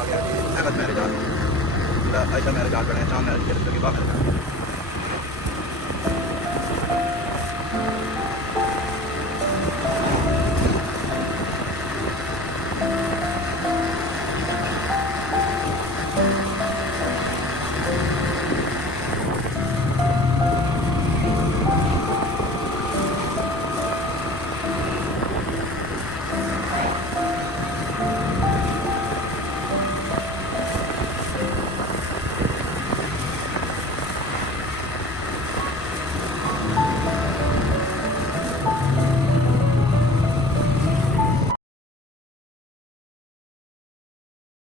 ਆ ਗਿਆ ਜੀ ਅਹਿਮਦ ਮੈਰਿਜ ਆ ਗਿਆ ਜਿਹੜਾ ਆਇਸ਼ਾ ਮੈਰਿਜ ਆ ਗਿਆ ਸ਼ਾਮ ਮੈਰਿਜ ਕਰਕੇ ਬਾਹਰ ਮੈਰਿਜ ਆ ਗਿਆ